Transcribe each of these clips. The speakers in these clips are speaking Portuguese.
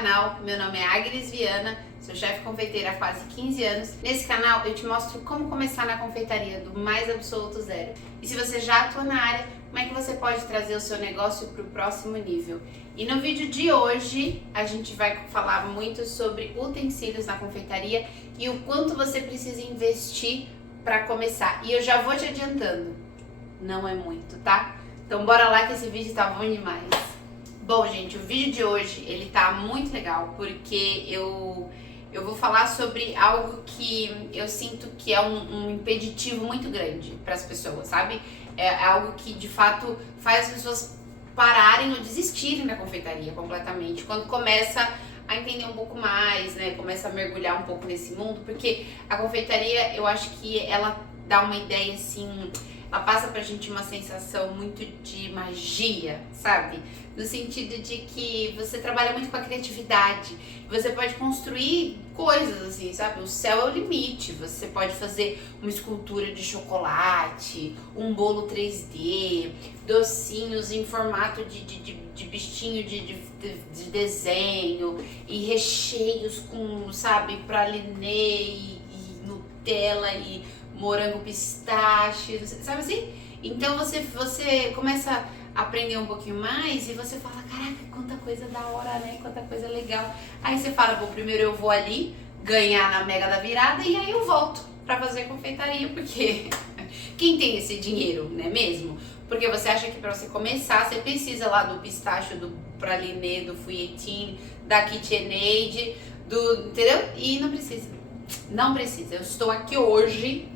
canal. Meu nome é Agnes Viana, sou chefe confeiteira há quase 15 anos. Nesse canal eu te mostro como começar na confeitaria do mais absoluto zero. E se você já atua na área, como é que você pode trazer o seu negócio para o próximo nível. E no vídeo de hoje a gente vai falar muito sobre utensílios na confeitaria e o quanto você precisa investir para começar. E eu já vou te adiantando, não é muito, tá? Então bora lá que esse vídeo tá bom demais. Bom, gente, o vídeo de hoje, ele tá muito legal, porque eu vou falar sobre algo que eu sinto que é um impeditivo muito grande para as pessoas, sabe? É algo que, de fato, faz as pessoas pararem ou desistirem da confeitaria completamente, quando começa a entender um pouco mais, né? Começa a mergulhar um pouco nesse mundo, porque a confeitaria, eu acho que ela dá uma ideia, assim... Ela passa pra gente uma sensação muito de magia, sabe? No sentido de que você trabalha muito com a criatividade. Você pode construir coisas assim, sabe? O céu é o limite. Você pode fazer uma escultura de chocolate, um bolo 3D, docinhos em formato de bichinho de desenho e recheios com, sabe, pralinê e Nutella e morango pistache, sabe assim? Então você começa a aprender um pouquinho mais e você fala, caraca, quanta coisa da hora, né? Quanta coisa legal. Aí você fala, bom, primeiro eu vou ali ganhar na Mega da Virada e aí eu volto pra fazer confeitaria, porque quem tem esse dinheiro, não é mesmo? Porque você acha que pra você começar, você precisa lá do pistache, do pralinê, do fouetine, da KitchenAid, entendeu? E não precisa. Não precisa. Eu estou aqui hoje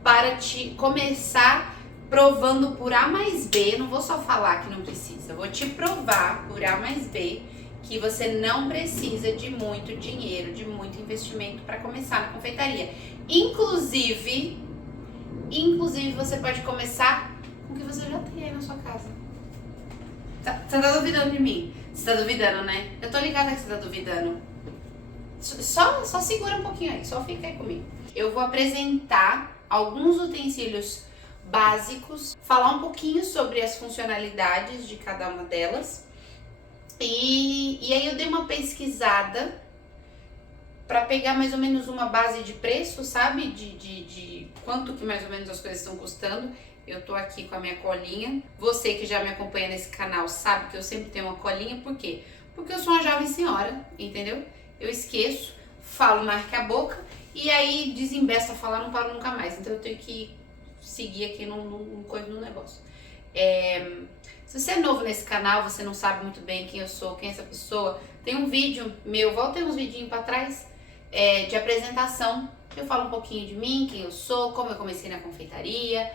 para te começar provando por A mais B. Não vou só falar que não precisa, eu vou te provar por A mais B que você não precisa de muito dinheiro, de muito investimento para começar na confeitaria. Inclusive você pode começar com o que você já tem aí na sua casa. Você tá duvidando de mim? Você tá duvidando, né? Eu tô ligada que você tá duvidando. Só segura um pouquinho aí, só fica aí comigo. Eu vou apresentar alguns utensílios básicos, falar um pouquinho sobre as funcionalidades de cada uma delas e aí eu dei uma pesquisada para pegar mais ou menos uma base de preço, sabe? De quanto que mais ou menos as coisas estão custando. Eu tô aqui com a minha colinha. Você que já me acompanha nesse canal sabe que eu sempre tenho uma colinha. Por quê? Porque eu sou uma jovem senhora, entendeu? Eu esqueço, falo mais que a boca e aí desembeço a falar, não paro nunca mais. Então eu tenho que seguir aqui no negócio. Se você é novo nesse canal, você não sabe muito bem quem eu sou, quem é essa pessoa, tem um vídeo meu, volta uns vidinhos pra trás, de apresentação, que eu falo um pouquinho de mim, quem eu sou, como eu comecei na confeitaria,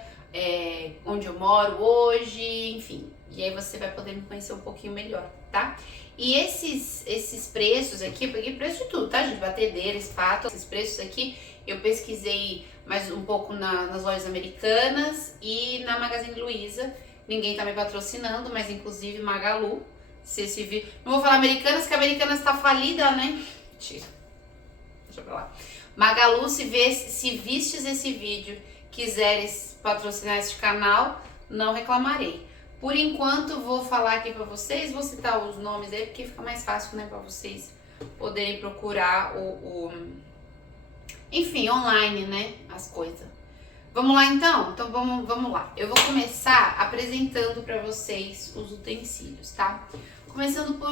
onde eu moro hoje, enfim. E aí você vai poder me conhecer um pouquinho melhor, tá? E esses preços aqui, eu peguei preço de tudo, tá, gente? Batedeira, espátula, esses preços aqui eu pesquisei mais um pouco nas lojas americanas e na Magazine Luiza. Ninguém tá me patrocinando, mas inclusive Magalu, se esse vídeo... Não vou falar Americanas, que a Americanas tá falida, né? Mentira. Deixa pra lá. Magalu, se vistes esse vídeo, quiseres patrocinar este canal, não reclamarei. Por enquanto, vou falar aqui pra vocês, vou citar os nomes aí, porque fica mais fácil, né, pra vocês poderem procurar enfim, online, né, as coisas. Vamos lá, então? Então, vamos lá. Eu vou começar apresentando pra vocês os utensílios, tá? Começando por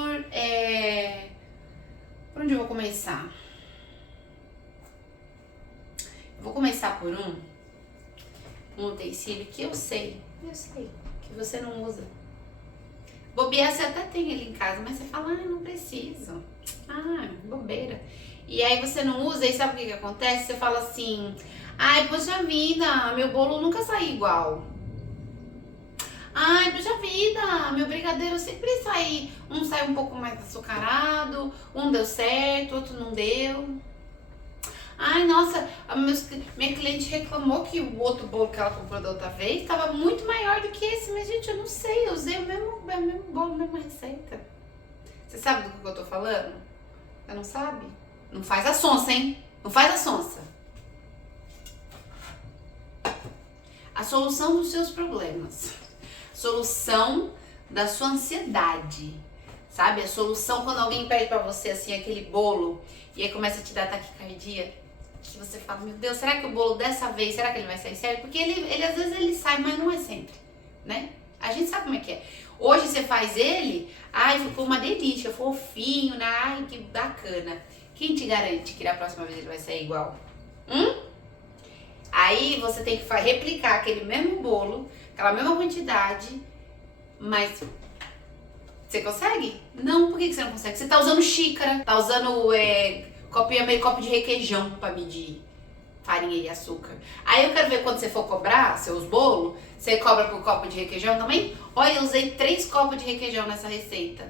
onde eu vou começar? Eu vou começar por um utensílio que eu sei que você não usa. Bobear, você até tem ele em casa, mas você fala, não preciso. Bobeira. E aí você não usa, e sabe o que acontece? Você fala assim, ai, poxa vida, meu bolo nunca sai igual. Ai, poxa vida, meu brigadeiro sempre sai, um sai um pouco mais açucarado, um deu certo, outro não deu. Ai, nossa, minha cliente reclamou que o outro bolo que ela comprou da outra vez estava muito maior do que esse. Mas, gente, eu não sei, eu usei o mesmo bolo, a mesma receita. Você sabe do que eu tô falando? Você não sabe? Não faz a sonsa, hein? Não faz a sonsa. A solução dos seus problemas. Solução da sua ansiedade. sabe? A solução quando alguém pede pra você, assim, aquele bolo e aí começa a te dar taquicardia, que você fala, meu Deus, será que o bolo dessa vez, será que ele vai sair certo? Porque ele às vezes ele sai, mas não é sempre, né? A gente sabe como é que é. Hoje você faz ele, ai, ficou uma delícia, fofinho, né? Ai, que bacana. Quem te garante que da próxima vez ele vai sair igual? Aí você tem que replicar aquele mesmo bolo, aquela mesma quantidade, mas você consegue? Não, por que você não consegue? Você tá usando xícara, tá usando copo de requeijão pra medir farinha e açúcar. Aí eu quero ver quando você for cobrar seus bolos, você cobra por copo de requeijão também? Olha, eu usei 3 copos de requeijão nessa receita.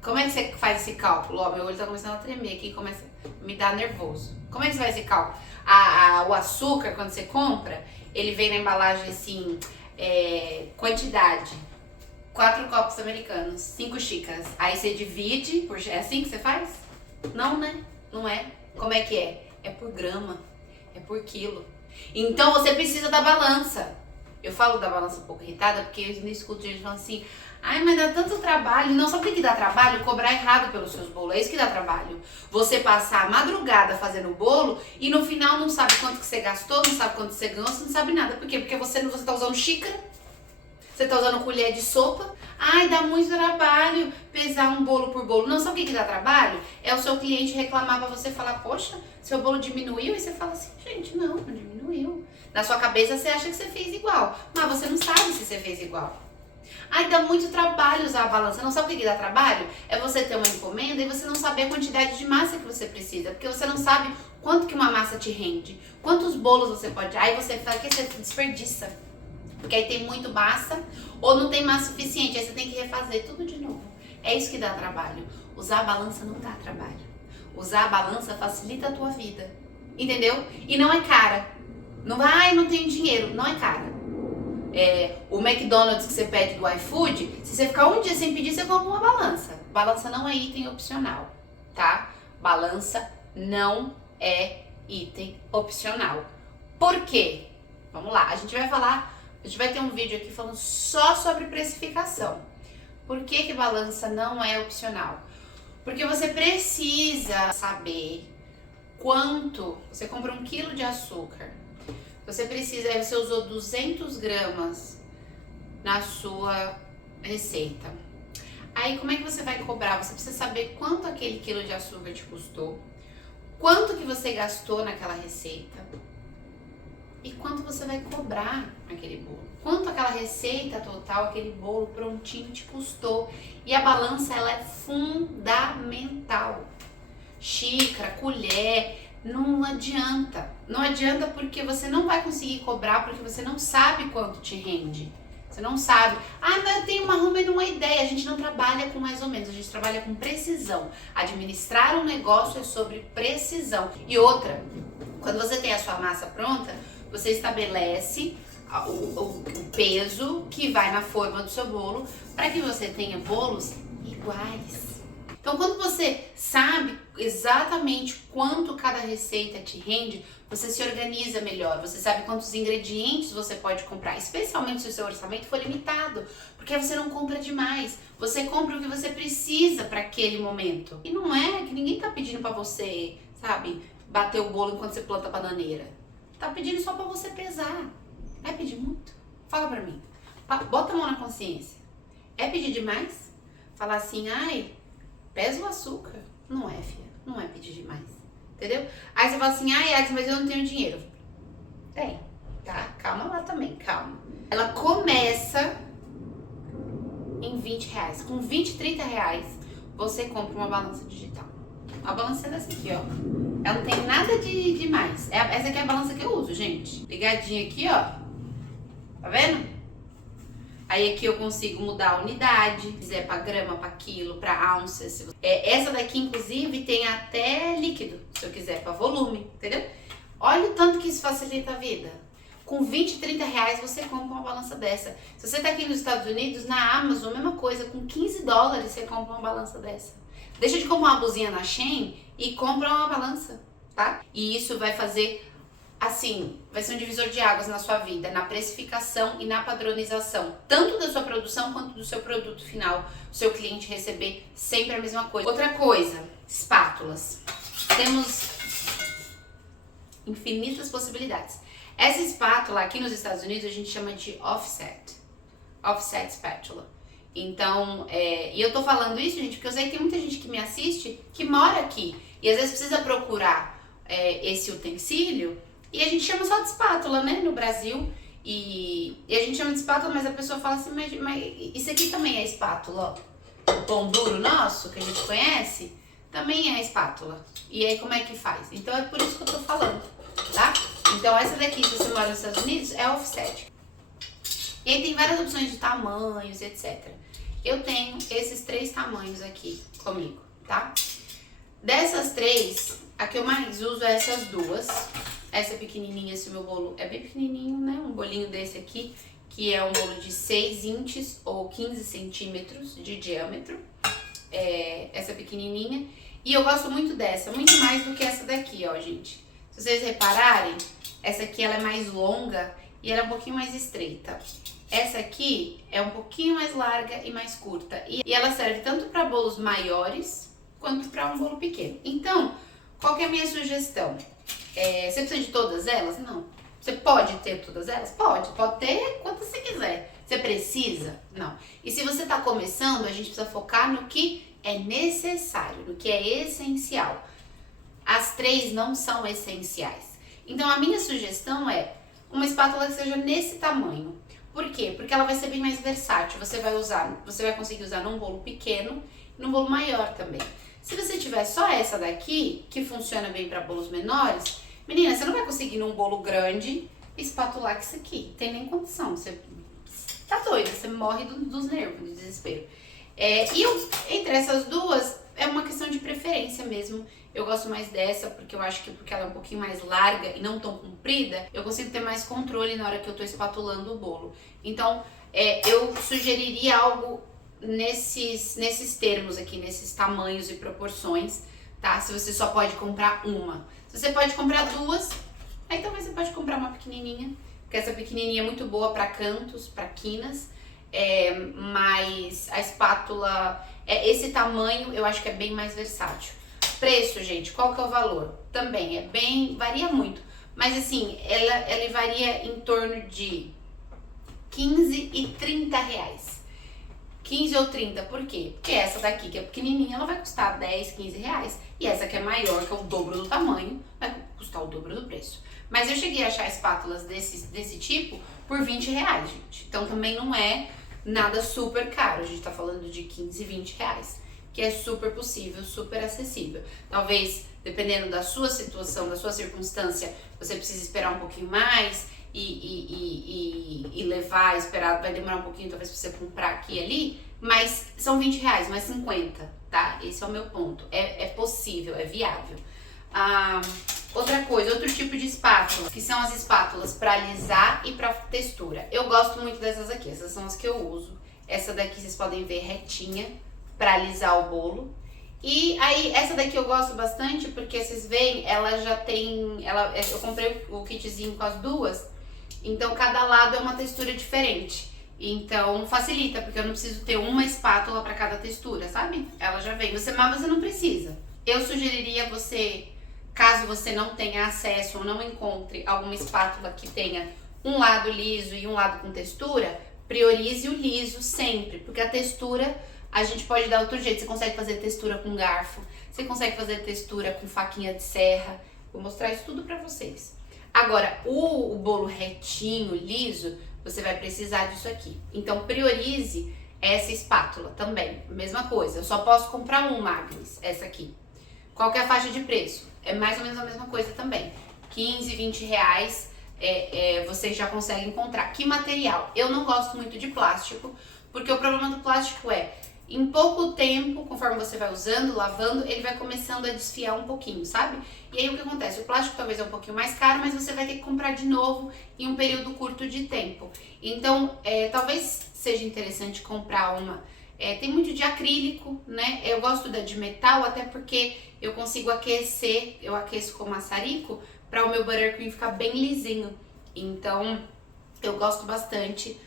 Como é que você faz esse cálculo? Ó, meu olho tá começando a tremer aqui, começa a me dar nervoso. Como é que você faz esse cálculo? O açúcar, quando você compra, ele vem na embalagem assim, quantidade. 4 copos americanos, 5 xícaras. Aí você divide, é assim que você faz? Não, né? Não é. Como é que é? É por grama, é por quilo. Então você precisa da balança. Eu falo da balança um pouco irritada porque eu não escuto gente falando assim, ai, mas dá tanto trabalho. Não, sabe o que dá trabalho? Cobrar errado pelos seus bolos. É isso que dá trabalho. Você passar a madrugada fazendo o bolo e no final não sabe quanto que você gastou, não sabe quanto você ganhou, você não sabe nada. Por quê? Porque você tá usando xícara, você tá usando colher de sopa. Ai, dá muito trabalho pesar um bolo por bolo. Não, sabe o que dá trabalho? É o seu cliente reclamar pra você falar, poxa, seu bolo diminuiu? E você fala assim, gente, não diminuiu. Na sua cabeça você acha que você fez igual, mas você não sabe se você fez igual. Ai, dá muito trabalho usar a balança. Não sabe o que dá trabalho? É você ter uma encomenda e você não saber a quantidade de massa que você precisa. Porque você não sabe quanto que uma massa te rende. Quantos bolos você pode... Aí você fala que você desperdiça. Porque aí tem muito massa ou não tem massa suficiente. Aí você tem que refazer tudo de novo. É isso que dá trabalho. Usar a balança não dá trabalho. Usar a balança facilita a tua vida. Entendeu? E não é cara. Não vai, ai, não tenho dinheiro. Não é cara. O McDonald's que você pede do iFood, se você ficar um dia sem pedir, você compra uma balança. Balança não é item opcional, tá? Balança não é item opcional. Por quê? Vamos lá, a gente vai ter um vídeo aqui falando só sobre precificação. Por que balança não é opcional? Porque você precisa saber quanto você compra 1 quilo de açúcar. Você usou 200 gramas na sua receita. Aí como é que você vai cobrar? Você precisa saber quanto aquele quilo de açúcar te custou, quanto que você gastou naquela receita e quanto você vai cobrar aquele bolo. Quanto aquela receita total, aquele bolo prontinho te custou. E a balança, ela é fundamental. Xícara, colher... Não adianta. Não adianta porque você não vai conseguir cobrar porque você não sabe quanto te rende. Você não sabe. Ah, mas eu tenho mais ou menos uma ideia. A gente não trabalha com mais ou menos, a gente trabalha com precisão. Administrar um negócio é sobre precisão. E outra, quando você tem a sua massa pronta, você estabelece o peso que vai na forma do seu bolo para que você tenha bolos iguais. Então, quando você sabe exatamente quanto cada receita te rende, você se organiza melhor, você sabe quantos ingredientes você pode comprar, especialmente se o seu orçamento for limitado, porque você não compra demais, você compra o que você precisa para aquele momento. E não é que ninguém tá pedindo para você, sabe, bater o bolo enquanto você planta a bananeira. Tá pedindo só para você pesar. É pedir muito? Fala pra mim. Bota a mão na consciência. É pedir demais? Falar assim, ai... Pesa o açúcar. Não é, filha. Não é pedir demais. Entendeu? Aí você fala assim, ai, Agnes, mas eu não tenho dinheiro. Tem, tá? Calma lá também, calma. Ela começa em 20 reais. Com 20, 30 reais, você compra uma balança digital. A balança é dessa aqui, ó. Ela não tem nada de demais. Essa aqui é a balança que eu uso, gente. Ligadinha aqui, ó. Tá vendo? Aí aqui eu consigo mudar a unidade, se quiser para grama, para quilo, para ounces. Essa daqui, inclusive, tem até líquido, se eu quiser, para volume, entendeu? Olha o tanto que isso facilita a vida. Com 20, 30 reais você compra uma balança dessa. Se você tá aqui nos Estados Unidos, na Amazon, mesma coisa, com 15 dólares você compra uma balança dessa. Deixa de comprar uma blusinha na Shein e compra uma balança, tá? E isso vai fazer assim, vai ser um divisor de águas na sua vida, na precificação e na padronização, tanto da sua produção quanto do seu produto final, o seu cliente receber sempre a mesma coisa. Outra coisa, espátulas. Temos infinitas possibilidades. Essa espátula aqui nos Estados Unidos a gente chama de offset spatula. Então, e eu tô falando isso, gente, porque eu sei que tem muita gente que me assiste que mora aqui e às vezes precisa procurar esse utensílio e a gente chama só de espátula, né, no Brasil. E a gente chama de espátula, mas a pessoa fala assim, mas isso aqui também é espátula, ó. O pão duro nosso, que a gente conhece, também é espátula. E aí como é que faz? Então é por isso que eu tô falando, tá? Então essa daqui, se você mora nos Estados Unidos, é offset. E aí tem várias opções de tamanhos, etc. Eu tenho esses 3 tamanhos aqui comigo, tá? Dessas 3, a que eu mais uso é essas 2. Essa pequenininha, se o meu bolo é bem pequenininho, né? Um bolinho desse aqui, que é um bolo de 6 inches ou 15 centímetros de diâmetro. Essa pequenininha. E eu gosto muito dessa, muito mais do que essa daqui, ó, gente. Se vocês repararem, essa aqui ela é mais longa e ela é um pouquinho mais estreita. Essa aqui é um pouquinho mais larga e mais curta. E ela serve tanto para bolos maiores quanto para um bolo pequeno. Então, qual que é a minha sugestão? Você precisa de todas elas? Não. Você pode ter todas elas? Pode ter quantas você quiser. Você precisa? Não. E se você está começando, a gente precisa focar no que é necessário, no que é essencial. As 3 não são essenciais. Então, a minha sugestão é uma espátula que seja nesse tamanho. Por quê? Porque ela vai ser bem mais versátil. Você vai conseguir usar num bolo pequeno e num bolo maior também. Se você tiver só essa daqui, que funciona bem para bolos menores, menina, você não vai conseguir num bolo grande espatular com isso aqui. Tem nem condição. Você tá doida, você morre dos nervos, do desespero. Entre essas duas, é uma questão de preferência mesmo. Eu gosto mais dessa porque eu acho que porque ela é um pouquinho mais larga e não tão comprida, eu consigo ter mais controle na hora que eu tô espatulando o bolo. Então, eu sugeriria algo nesses termos aqui, nesses tamanhos e proporções, tá? Se você só pode comprar uma. Se você pode comprar 2, aí talvez você pode comprar uma pequenininha, porque essa pequenininha é muito boa para cantos, para quinas, mas a espátula, esse tamanho eu acho que é bem mais versátil. Preço, gente, qual que é o valor? Também varia muito, mas assim, ela varia em torno de 15 e 30 reais. 15 ou 30, por quê? Porque essa daqui que é pequenininha, ela vai custar 10, 15 reais. E essa que é maior, que é o dobro do tamanho, vai custar o dobro do preço. Mas eu cheguei a achar espátulas desse tipo por 20 reais, gente. Então também não é nada super caro, a gente tá falando de 15, 20 reais. Que é super possível, super acessível. Talvez, dependendo da sua situação, da sua circunstância, você precisa esperar um pouquinho mais e levar, esperar, vai demorar um pouquinho talvez pra você comprar aqui e ali, mas são 20 reais, não é 50, tá? Esse é o meu ponto. É possível, é viável. Outra coisa, outro tipo de espátula, que são as espátulas para alisar e para textura. Eu gosto muito dessas aqui, essas são as que eu uso. Essa daqui vocês podem ver retinha, para alisar o bolo. E aí, essa daqui eu gosto bastante, porque vocês veem, ela já tem, eu comprei o kitzinho com as duas, então cada lado é uma textura diferente. Então facilita, porque eu não preciso ter uma espátula para cada textura, sabe? Ela já vem, mas você não precisa. Eu sugeriria você, caso você não tenha acesso ou não encontre alguma espátula que tenha um lado liso e um lado com textura, priorize o liso sempre, porque a textura a gente pode dar outro jeito. Você consegue fazer textura com garfo, você consegue fazer textura com faquinha de serra. Vou mostrar isso tudo pra vocês. Agora, o bolo retinho, liso, você vai precisar disso aqui. Então, priorize essa espátula também. Mesma coisa, eu só posso comprar uma Agnes, essa aqui. Qual que é a faixa de preço? É mais ou menos a mesma coisa também. 15, 20 reais vocês já conseguem encontrar. Que material? Eu não gosto muito de plástico, porque o problema do plástico em pouco tempo, conforme você vai usando, lavando, ele vai começando a desfiar um pouquinho, sabe? E aí o que acontece? O plástico talvez é um pouquinho mais caro, mas você vai ter que comprar de novo em um período curto de tempo. Então, talvez seja interessante comprar uma Tem muito de acrílico, né? Eu gosto da de metal, até porque eu consigo aquecer, eu aqueço com maçarico para o meu buttercream ficar bem lisinho. Então, eu gosto bastante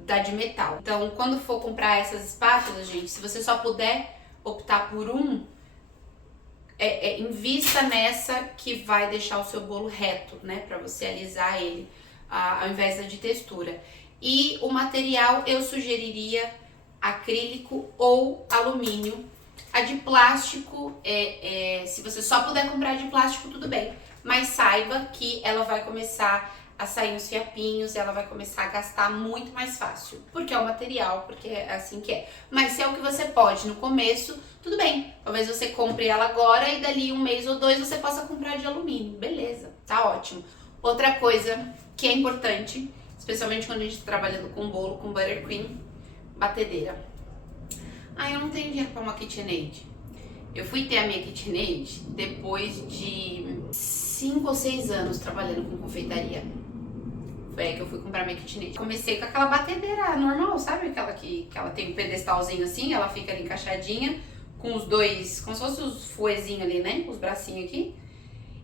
da de metal. Então, quando for comprar essas espátulas, gente, se você só puder optar por invista nessa que vai deixar o seu bolo reto, né? Pra você alisar ele, ao invés da de textura. E o material eu sugeriria acrílico ou alumínio. A de plástico, se você só puder comprar de plástico, tudo bem. Mas saiba que ela vai começar a sair uns fiapinhos, ela vai começar a gastar muito mais fácil. Porque é o material, porque é assim que é. Mas se é o que você pode no começo, tudo bem. Talvez você compre ela agora e dali 1 mês ou 2 você possa comprar de alumínio. Beleza, tá ótimo. Outra coisa que é importante, especialmente quando a gente tá trabalhando com bolo, com buttercream, batedeira. Eu não tenho dinheiro para uma KitchenAid. Eu fui ter a minha KitchenAid depois de 5 ou 6 anos trabalhando com confeitaria. Foi aí que eu fui comprar minha KitchenAid. Comecei com aquela batedeira normal, sabe? Aquela que ela tem um pedestalzinho assim, ela fica ali encaixadinha, com os dois, como se fosse os fouezinhos ali, né? Os bracinhos aqui.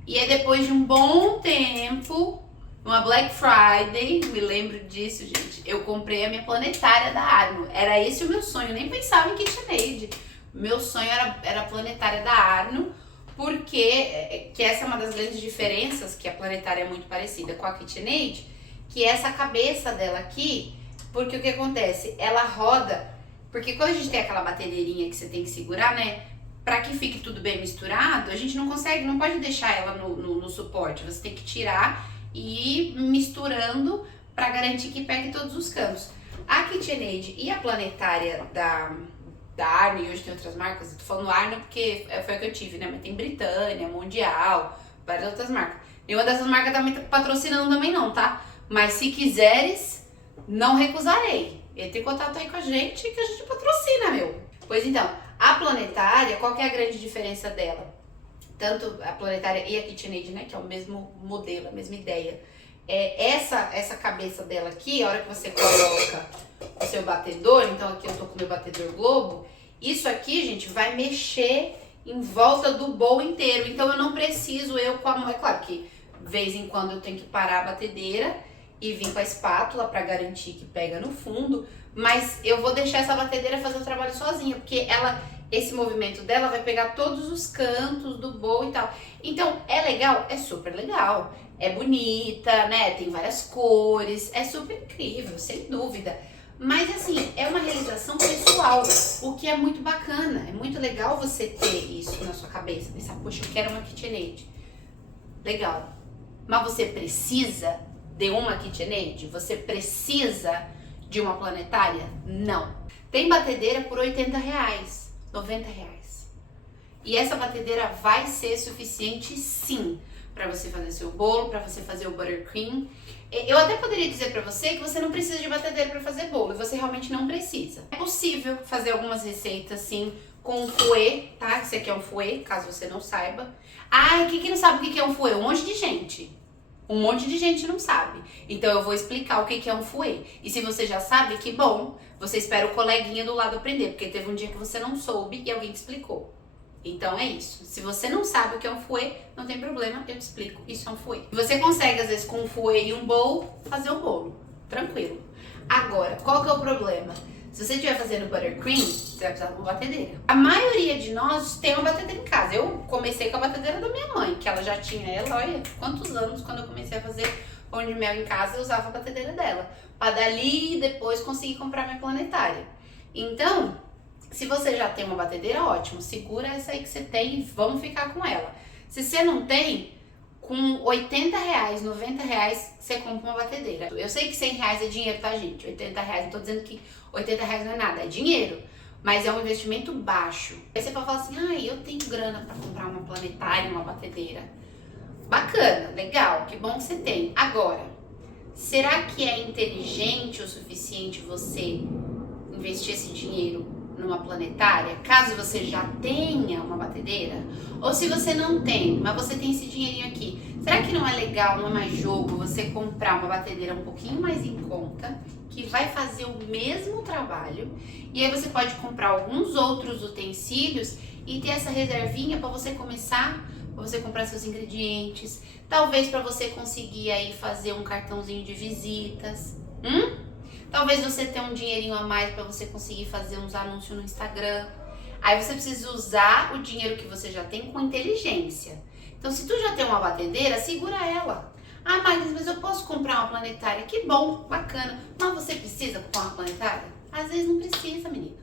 E aí depois de um bom tempo, numa Black Friday, me lembro disso, gente, eu comprei a minha planetária da Arno. Era esse o meu sonho, eu nem pensava em KitchenAid. Meu sonho era a planetária da Arno, porque que essa é uma das grandes diferenças, que a planetária é muito parecida com a KitchenAid, que é essa cabeça dela aqui, porque o que acontece? Ela roda, porque quando a gente tem aquela batedeirinha que você tem que segurar, né? Pra que fique tudo bem misturado, a gente não consegue, não pode deixar ela no suporte, você tem que tirar e ir misturando pra garantir que pegue todos os cantos. A KitchenAid e a planetária da Arno, e hoje tem outras marcas, eu tô falando Arno porque foi a que eu tive, né? Mas tem Britânia, Mundial, várias outras marcas. Nenhuma dessas marcas tá me patrocinando também não, tá? Mas se quiseres, não recusarei. Entre em contato aí com a gente que a gente patrocina, meu. Pois então, a planetária, qual que é a grande diferença dela? Tanto a planetária e a KitchenAid, né? Que é o mesmo modelo, a mesma ideia. Essa cabeça dela aqui, a hora que você coloca o seu batedor, então aqui eu tô com o meu batedor Globo, isso aqui, gente, vai mexer em volta do bowl inteiro. Então eu não preciso, com a mão, é claro que de vez em quando eu tenho que parar a batedeira e vir com a espátula para garantir que pega no fundo, mas eu vou deixar essa batedeira fazer o trabalho sozinha, porque esse movimento dela vai pegar todos os cantos do bowl e tal. Então, é legal? É super legal. É bonita, né? Tem várias cores, é super incrível, sem dúvida. Mas assim, é uma realização pessoal, o que é muito bacana. É muito legal você ter isso na sua cabeça, pensar, poxa, eu quero uma KitchenAid. Legal. Mas você precisa de uma KitchenAid? Você precisa de uma planetária? Não. Tem batedeira por R$80, R$90. E essa batedeira vai ser suficiente sim para você fazer seu bolo, para você fazer o buttercream. Eu até poderia dizer para você que você não precisa de batedeira para fazer bolo, e você realmente não precisa. É possível fazer algumas receitas assim com fouet, tá? Isso aqui é um fouet, caso você não saiba. Quem não sabe o que é um fouet? Um monte de gente. Um monte de gente não sabe. Então eu vou explicar o que é um fouet. E se você já sabe, que bom, você espera o coleguinha do lado aprender, porque teve um dia que você não soube e alguém te explicou. Então é isso. Se você não sabe o que é um fouet, não tem problema, eu te explico. Isso é um fouet. Você consegue, às vezes, com um fouet e um bowl, fazer um bolo. Tranquilo. Agora, qual que é o problema? Se você estiver fazendo buttercream, você vai precisar de uma batedeira. A maioria de nós tem uma batedeira em casa. Eu comecei com a batedeira da minha mãe, que ela já tinha ela, olha, quantos anos, quando eu comecei a fazer pão de mel em casa, eu usava a batedeira dela. Para dali, depois, conseguir comprar minha planetária. Então, se você já tem uma batedeira, ótimo, segura essa aí que você tem e vamos ficar com ela. Se você não tem, com R$80, R$90, você compra uma batedeira. Eu sei que R$100 é dinheiro, tá, gente? R$80, não tô dizendo que R$80 não é nada, é dinheiro, mas é um investimento baixo. Aí você pode falar assim, eu tenho grana pra comprar uma planetária, uma batedeira. Bacana, legal, que bom que você tem. Agora, será que é inteligente o suficiente você investir esse dinheiro numa planetária, caso você já tenha uma batedeira? Ou se você não tem, mas você tem esse dinheirinho aqui, Será que não é legal, não é mais jogo, você comprar uma batedeira um pouquinho mais em conta, que vai fazer o mesmo trabalho, e aí você pode comprar alguns outros utensílios e ter essa reservinha para você começar, para você comprar seus ingredientes, talvez para você conseguir aí fazer um cartãozinho de visitas, Talvez você tenha um dinheirinho a mais para você conseguir fazer uns anúncios no Instagram. Aí você precisa usar o dinheiro que você já tem com inteligência. Então, se tu já tem uma batedeira, segura ela. Ah, mas eu posso comprar uma planetária. Que bom, bacana. Mas você precisa comprar uma planetária? Às vezes não precisa, menina.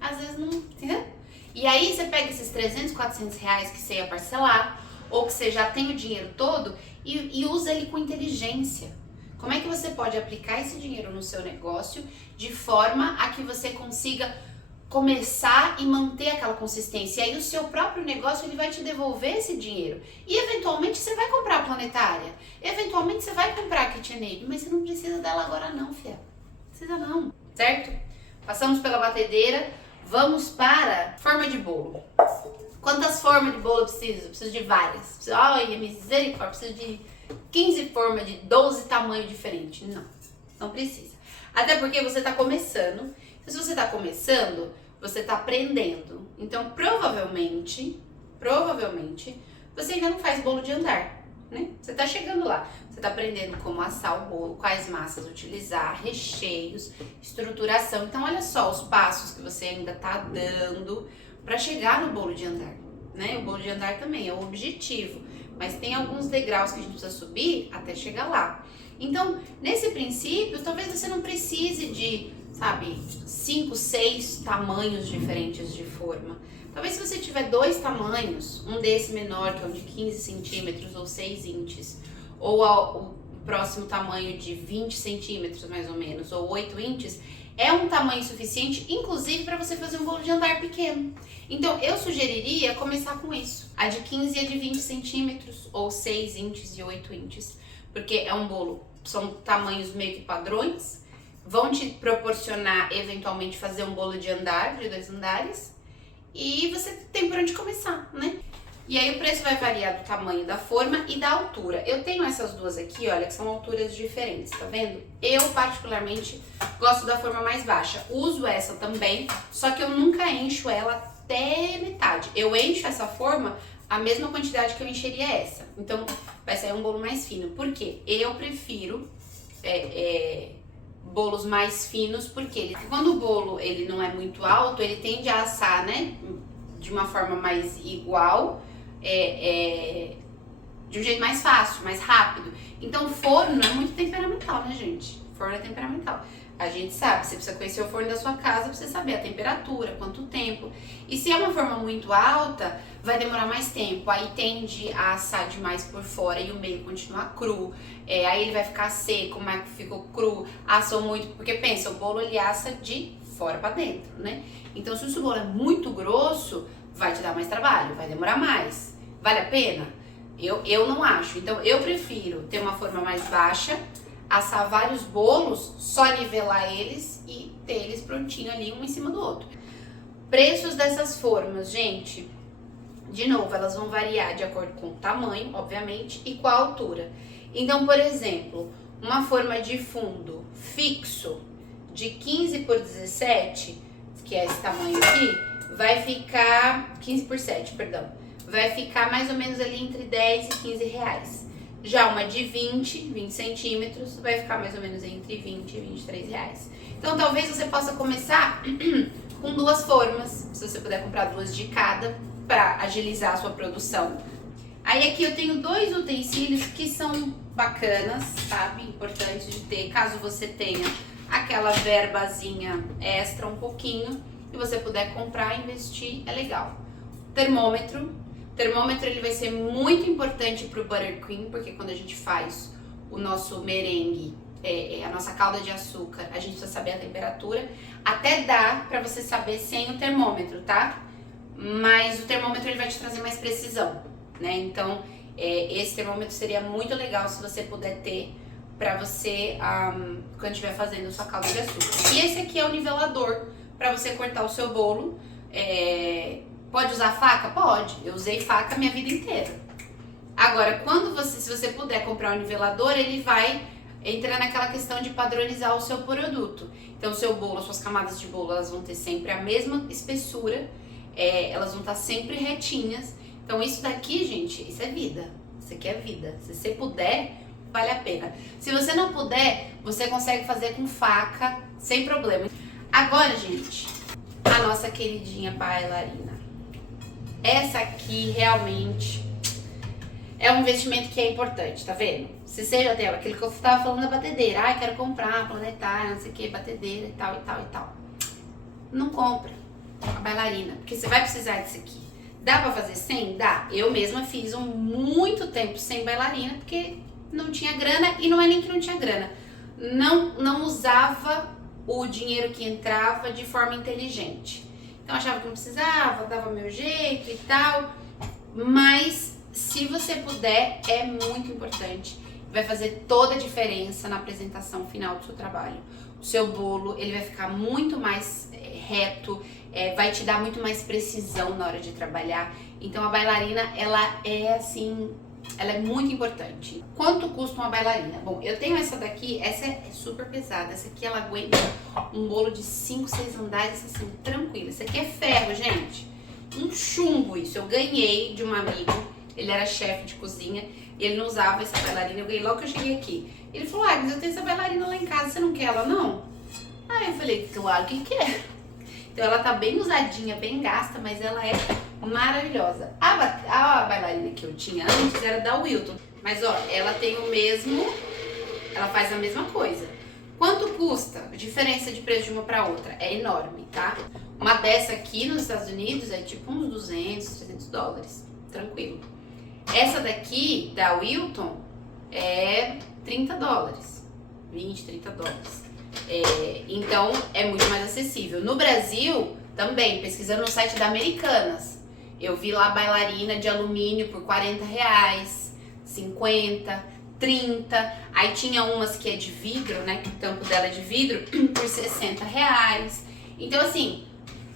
Às vezes não, entendeu? E aí você pega esses 300, 400 reais que você ia parcelar, ou que você já tem o dinheiro todo, e usa ele com inteligência. Como é que você pode aplicar esse dinheiro no seu negócio de forma a que você consiga começar e manter aquela consistência? E aí o seu próprio negócio ele vai te devolver esse dinheiro. E eventualmente você vai comprar a planetária. Eventualmente você vai comprar a KitchenAid, mas você não precisa dela agora não, fia. Precisa não, certo? Passamos pela batedeira, vamos para forma de bolo. Quantas formas de bolo eu preciso? Eu preciso de várias. Ai, misericórdia, preciso de 15 formas de 12 tamanhos diferentes. Não, não precisa. Até porque você está começando. Se você está começando, você está aprendendo. Então, provavelmente, você ainda não faz bolo de andar, né? Você está chegando lá. Você está aprendendo como assar o bolo, quais massas utilizar, recheios, estruturação. Então, olha só os passos que você ainda está dando para chegar no bolo de andar, né? O bolo de andar também é o objetivo. Mas tem alguns degraus que a gente precisa subir até chegar lá. Então, nesse princípio, talvez você não precise de, 5, 6 tamanhos diferentes de forma. Talvez se você tiver 2 tamanhos, um desse menor, que é um de 15 centímetros ou 6 inches, ou o próximo tamanho de 20 centímetros mais ou menos, ou 8 inches, é um tamanho suficiente, inclusive, para você fazer um bolo de andar pequeno. Então, eu sugeriria começar com isso. A de 15 e a de 20 centímetros, ou 6 inches e 8 inches. Porque é um bolo, são tamanhos meio que padrões, vão te proporcionar, eventualmente, fazer um bolo de andar, de 2 andares, e você tem por onde começar, né? E aí o preço vai variar do tamanho da forma e da altura. Eu tenho essas duas aqui, olha, que são alturas diferentes, tá vendo? Eu, particularmente, gosto da forma mais baixa. Uso essa também, só que eu nunca encho ela até metade. Eu encho essa forma a mesma quantidade que eu encheria essa. Então, vai sair um bolo mais fino. Por quê? Eu prefiro bolos mais finos, porque quando o bolo ele não é muito alto, ele tende a assar, né? De uma forma mais igual, de um jeito mais fácil, mais rápido. Então, forno é muito temperamental, né, gente? Forno é temperamental. A gente sabe, você precisa conhecer o forno da sua casa pra você saber a temperatura, quanto tempo. E se é uma forma muito alta, vai demorar mais tempo. Aí tende a assar demais por fora e o meio continuar cru. Aí ele vai ficar seco, mas ficou cru, assou muito. Porque pensa, o bolo ele assa de fora pra dentro, né? Então, se o seu bolo é muito grosso, vai te dar mais trabalho, vai demorar mais. Vale a pena? Eu não acho. Então, eu prefiro ter uma forma mais baixa, assar vários bolos, só nivelar eles e ter eles prontinho ali, um em cima do outro. Preços dessas formas, gente, de novo, elas vão variar de acordo com o tamanho, obviamente, e com a altura. Então, por exemplo, uma forma de fundo fixo de 15 por 17, que é esse tamanho aqui, vai ficar 15 por 7, perdão, vai ficar mais ou menos ali entre 10 e 15 reais. Já uma de 20 centímetros, vai ficar mais ou menos entre 20 e 23 reais. Então, talvez você possa começar com 2 formas, se você puder comprar 2 de cada, para agilizar a sua produção. Aí aqui eu tenho 2 utensílios que são bacanas, sabe? Importantes de ter, caso você tenha aquela verbazinha extra um pouquinho, e você puder comprar e investir, é legal. Termômetro. O termômetro ele vai ser muito importante para o buttercream, porque quando a gente faz o nosso merengue, a nossa calda de açúcar, a gente precisa saber a temperatura. Até dá para você saber sem o termômetro, tá? Mas o termômetro ele vai te trazer mais precisão, né? Então, esse termômetro seria muito legal se você puder ter para você quando estiver fazendo a sua calda de açúcar. E esse aqui é o nivelador para você cortar o seu bolo. Pode usar faca? Pode. Eu usei faca a minha vida inteira. Agora, se você puder comprar um nivelador, ele vai entrar naquela questão de padronizar o seu produto. Então, o seu bolo, as suas camadas de bolo, elas vão ter sempre a mesma espessura, elas vão estar sempre retinhas. Então, isso daqui, gente, isso é vida. Isso aqui é vida. Se você puder, vale a pena. Se você não puder, você consegue fazer com faca, sem problema. Agora, gente, a nossa queridinha bailarina. Essa aqui realmente é um investimento que é importante, tá vendo? Se você já tem aquilo que eu tava falando da batedeira, quero comprar, planetária, não sei o que, batedeira e tal, e tal, e tal. Não compra a bailarina, porque você vai precisar disso aqui. Dá pra fazer sem? Dá. Eu mesma fiz muito tempo sem bailarina, porque não tinha grana, e não é nem que não tinha grana. Não usava o dinheiro que entrava de forma inteligente. Então achava que não precisava, dava meu jeito e tal, mas se você puder, é muito importante. Vai fazer toda a diferença na apresentação final do seu trabalho. O seu bolo, ele vai ficar muito mais reto, vai te dar muito mais precisão na hora de trabalhar. Então a bailarina, ela é assim, ela é muito importante. Quanto custa uma bailarina? Bom, eu tenho essa daqui, essa é super pesada. Essa aqui ela aguenta um bolo de 5, 6 andares assim, tranquilo. Essa aqui é ferro, gente. Um chumbo isso. Eu ganhei de um amigo, ele era chefe de cozinha e ele não usava essa bailarina. Eu ganhei logo que eu cheguei aqui. Ele falou, mas eu tenho essa bailarina lá em casa, você não quer ela não? Aí eu falei, claro que quer. Então ela tá bem usadinha, bem gasta, mas ela é maravilhosa. A bailarina que eu tinha antes era da Wilton, mas ó, ela tem o mesmo, ela faz a mesma coisa. Quanto custa? A diferença de preço de uma para outra é enorme, tá? Uma dessa aqui nos Estados Unidos é tipo uns 200, 300 dólares, tranquilo. Essa daqui, da Wilton, é 30 dólares, 20, 30 dólares. Então é muito mais acessível. No Brasil, também, pesquisando no site da Americanas, eu vi lá bailarina de alumínio por 40 reais, 50, 30. Aí tinha umas que é de vidro, né? Que o tampo dela é de vidro, por 60 reais. Então, assim,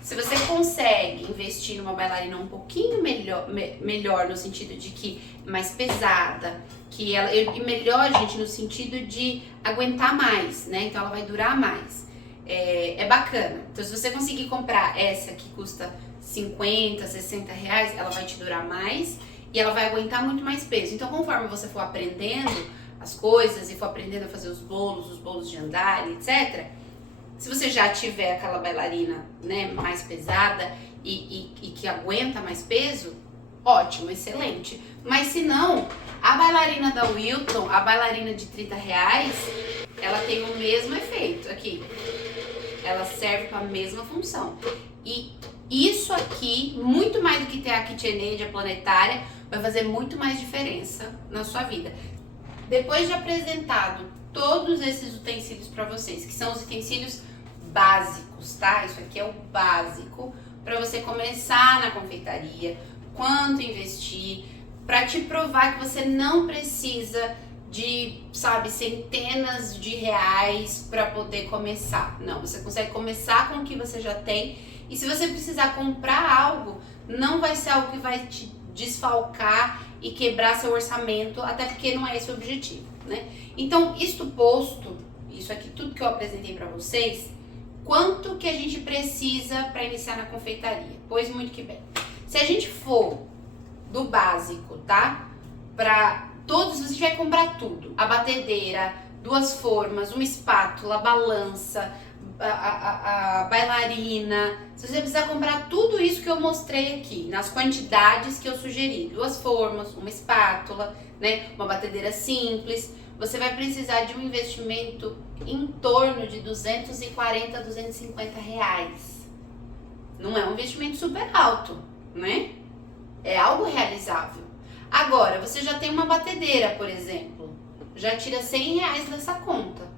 se você consegue investir numa bailarina um pouquinho melhor no sentido de que mais pesada, e melhor, gente, no sentido de aguentar mais, né? Então ela vai durar mais. É bacana. Então, se você conseguir comprar essa que custa 50, 60 reais, ela vai te durar mais e ela vai aguentar muito mais peso. Então, conforme você for aprendendo as coisas e for aprendendo a fazer os bolos de andar, etc., se você já tiver aquela bailarina, né, mais pesada e que aguenta mais peso, ótimo, excelente. Mas se não, a bailarina da Wilton, a bailarina de 30 reais, ela tem o mesmo efeito aqui. Ela serve para a mesma função. E isso aqui, muito mais do que ter a KitchenAid, a planetária, vai fazer muito mais diferença na sua vida. Depois de apresentado todos esses utensílios para vocês, que são os utensílios básicos, tá? Isso aqui é o básico para você começar na confeitaria, quanto investir, para te provar que você não precisa de, sabe, centenas de reais para poder começar. Não, você consegue começar com o que você já tem, e se você precisar comprar algo, não vai ser algo que vai te desfalcar e quebrar seu orçamento, até porque não é esse o objetivo, né? Então, isto posto, isso aqui tudo que eu apresentei para vocês, quanto que a gente precisa para iniciar na confeitaria? Pois muito que bem. Se a gente for do básico, tá? Para todos, você vai comprar tudo. A batedeira, 2 formas, uma espátula, balança, a bailarina. Se você precisar comprar tudo isso que eu mostrei aqui, nas quantidades que eu sugeri, 2 formas, uma espátula, né? Uma batedeira simples, você vai precisar de um investimento em torno de 240 a 250 reais. Não é um investimento super alto, né? É algo realizável. Agora, você já tem uma batedeira, por exemplo, já tira 100 reais dessa conta.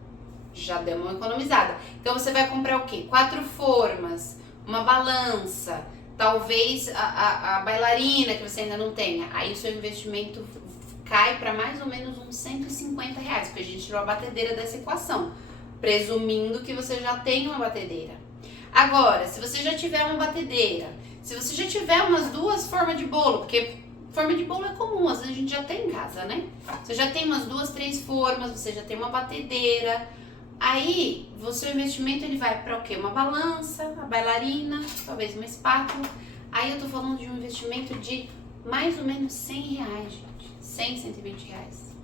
Já deu uma economizada. Então você vai comprar o quê? 4 formas, uma balança, talvez a bailarina que você ainda não tenha. Aí o seu investimento cai para mais ou menos uns 150 reais, porque a gente tirou a batedeira dessa equação, presumindo que você já tem uma batedeira. Agora, se você já tiver uma batedeira, se você já tiver umas 2 formas de bolo, porque Forma de bolo é comum, às vezes a gente já tem em casa, né? Você já tem umas 2, 3 formas, você já tem uma batedeira. Aí, o seu investimento ele vai para o quê? Uma balança, a bailarina, talvez uma espátula. Aí eu tô falando de um investimento de mais ou menos R$100, gente. 100, 120 reais.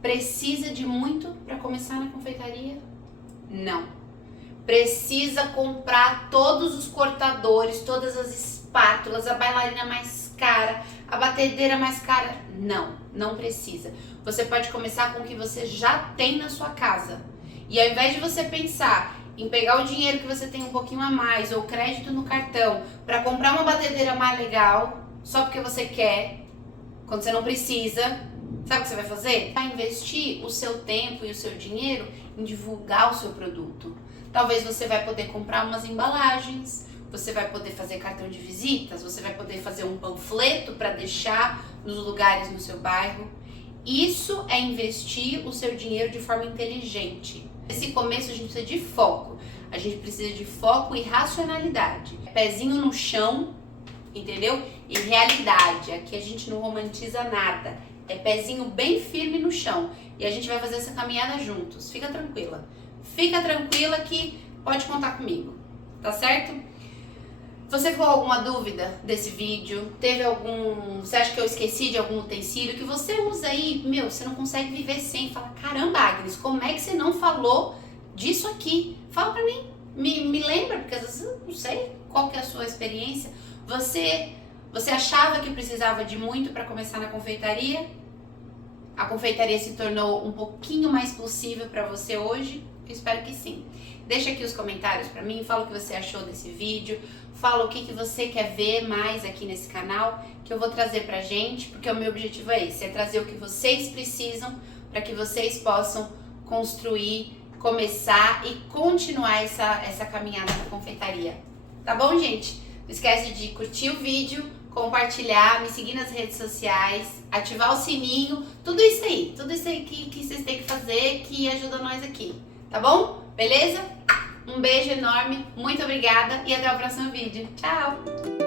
Precisa de muito para começar na confeitaria? Não. Precisa comprar todos os cortadores, todas as espátulas, a bailarina mais cara, a batedeira mais cara? Não, não precisa. Você pode começar com o que você já tem na sua casa. E ao invés de você pensar em pegar o dinheiro que você tem um pouquinho a mais ou crédito no cartão para comprar uma batedeira mais legal, só porque você quer, quando você não precisa, sabe o que você vai fazer? Vai investir o seu tempo e o seu dinheiro em divulgar o seu produto. Talvez você vai poder comprar umas embalagens, você vai poder fazer cartão de visitas, você vai poder fazer um panfleto para deixar nos lugares no seu bairro. Isso é investir o seu dinheiro de forma inteligente. Nesse começo a gente precisa de foco. A gente precisa de foco e racionalidade. Pezinho no chão, entendeu? E realidade. Aqui a gente não romantiza nada. É pezinho bem firme no chão. E a gente vai fazer essa caminhada juntos. Fica tranquila. Fica tranquila que pode contar comigo. Tá certo? Você ficou alguma dúvida desse vídeo? Teve algum... Você acha que eu esqueci de algum utensílio que você usa aí? Meu, você não consegue viver sem. Fala, caramba, Agnes, como é que você não falou disso aqui? Fala pra mim. Me lembra, porque às vezes eu não sei qual que é a sua experiência. Você achava que precisava de muito para começar na confeitaria? A confeitaria se tornou um pouquinho mais possível para você hoje? Eu espero que sim. Deixa aqui os comentários pra mim, fala o que você achou desse vídeo, fala o que você quer ver mais aqui nesse canal, que eu vou trazer pra gente, porque o meu objetivo é esse, é trazer o que vocês precisam para que vocês possam construir, começar e continuar essa caminhada na confeitaria. Tá bom, gente? Não esquece de curtir o vídeo, compartilhar, me seguir nas redes sociais, ativar o sininho, tudo isso aí que vocês têm que fazer, que ajuda nós aqui. Tá bom? Beleza? Um beijo enorme, muito obrigada e até o próximo vídeo. Tchau!